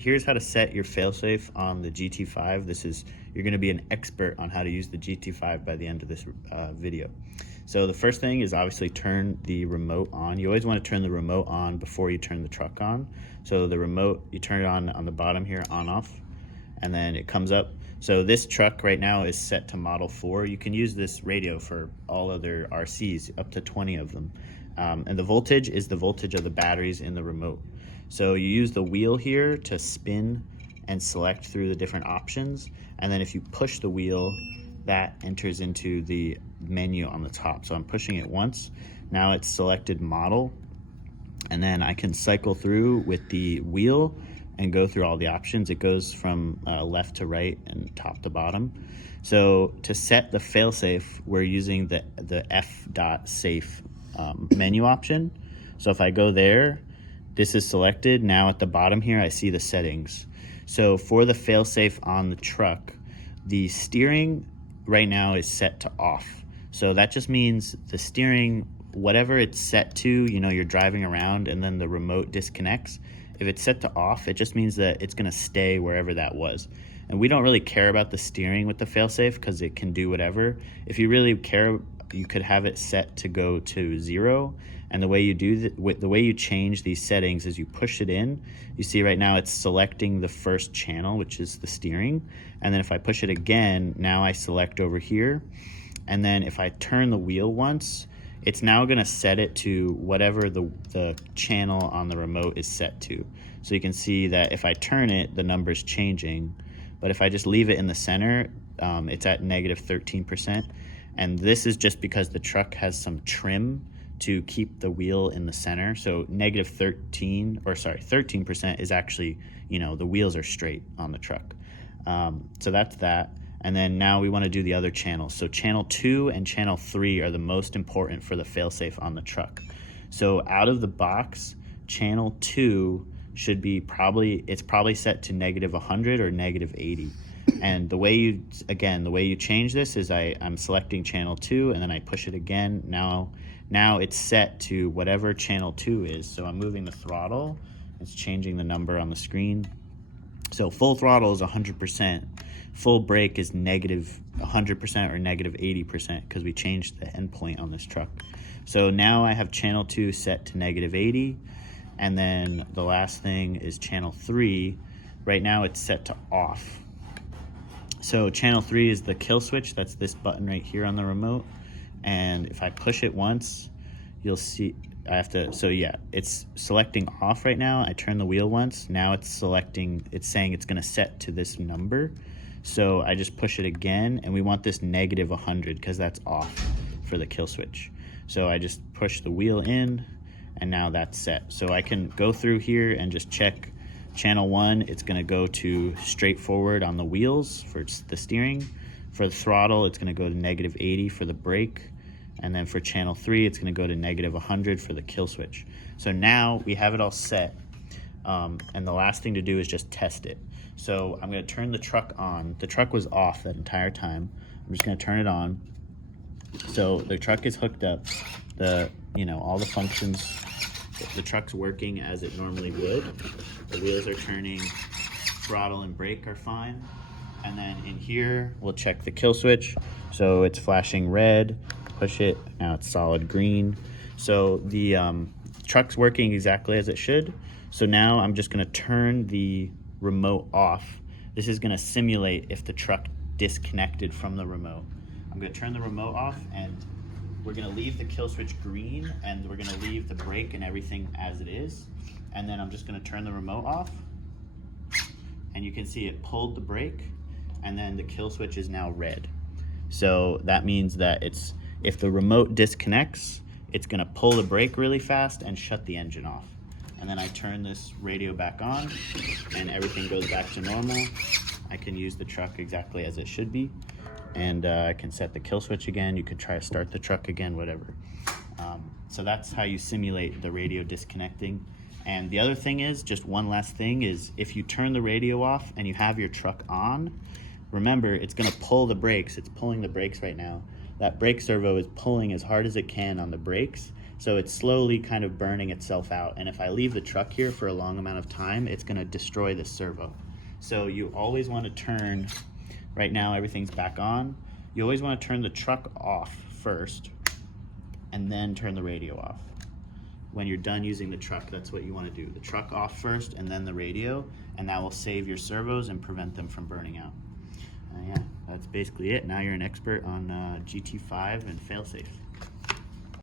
here's how to set your failsafe on the GT5. You're going to be an expert on how to use the GT5 by the end of this video. So the first thing is obviously turn the remote on. You always want to turn the remote on before you turn the truck on. So the remote, you turn it on the bottom here, on off, and then it comes up. So this truck right now is set to Model 4. You can use this radio for all other RCs, up to 20 of them. And the voltage is the voltage of the batteries in the remote. So you use the wheel here to spin and select through the different options. And then if you push the wheel, that enters into the menu on the top. So I'm pushing it once. Now it's selected model. And then I can cycle through with the wheel and go through all the options. It goes from left to right and top to bottom. So to set the failsafe, we're using the f.safe menu option. So if I go there, this is selected. Now at the bottom here, I see the settings. So for the failsafe on the truck, the steering right now is set to off. So that just means the steering, whatever it's set to, you're driving around and then the remote disconnects. If it's set to off, it just means that it's gonna stay wherever that was. And we don't really care about the steering with the failsafe because it can do whatever. If you really care, you could have it set to go to 0. And the way you the way you change these settings is you push it in. You see right now it's selecting the first channel, which is the steering. And then if I push it again, now I select over here. And then if I turn the wheel once, it's now gonna set it to whatever the channel on the remote is set to. So you can see that if I turn it, the number's changing. But if I just leave it in the center, it's at -13%. And this is just because the truck has some trim to keep the wheel in the center. So -13% is actually, the wheels are straight on the truck. So that's that. And then now we want to do the other channels. So channel 2 and channel 3 are the most important for the failsafe on the truck. So out of the box, channel 2 should be probably set to -100 or -80. And the way you change this is I'm selecting channel 2 and then I push it again. Now it's set to whatever channel 2 is. So I'm moving the throttle. It's changing the number on the screen. So full throttle is 100%. Full brake is -100% or -80% because we changed the endpoint on this truck. So now I have channel 2 set to -80. And then the last thing is channel 3. Right now it's set to off. So channel 3 is the kill switch. That's this button right here on the remote. And if I push it once, you'll see it's selecting off right now. I turn the wheel once. Now it's saying it's gonna set to this number. So I just push it again and we want this -100 because that's off for the kill switch. So I just push the wheel in and now that's set. So I can go through here and just check channel 1, it's gonna go to straightforward on the wheels for the steering. For the throttle, it's gonna go to -80 for the brake. And then for channel 3, it's gonna go to -100 for the kill switch. So now we have it all set. And the last thing to do is just test it. So I'm gonna turn the truck on. The truck was off that entire time. I'm just gonna turn it on. So the truck is hooked up. All the functions, the truck's working as it normally would. The wheels are turning, throttle and brake are fine. And then in here, we'll check the kill switch. So it's flashing red, push it, now it's solid green. So the truck's working exactly as it should. So now I'm just gonna turn the remote off. This is gonna simulate if the truck disconnected from the remote. I'm gonna turn the remote off and we're gonna leave the kill switch green and we're gonna leave the brake and everything as it is. And then I'm just gonna turn the remote off and you can see it pulled the brake and then the kill switch is now red. So that means that if the remote disconnects, it's gonna pull the brake really fast and shut the engine off. And then I turn this radio back on and everything goes back to normal. I can use the truck exactly as it should be. And I can set the kill switch again. You could try to start the truck again, whatever. So that's how you simulate the radio disconnecting. And the other thing is, just one last thing, is if you turn the radio off and you have your truck on, remember, it's gonna pull the brakes. It's pulling the brakes right now. That brake servo is pulling as hard as it can on the brakes. So it's slowly kind of burning itself out. And if I leave the truck here for a long amount of time, it's gonna destroy this servo. So you always wanna turn, right now everything's back on, you always wanna turn the truck off first and then turn the radio off. When you're done using the truck, that's what you wanna do. The truck off first and then the radio, and that will save your servos and prevent them from burning out. Yeah, that's basically it. Now you're an expert on GT5 and Failsafe.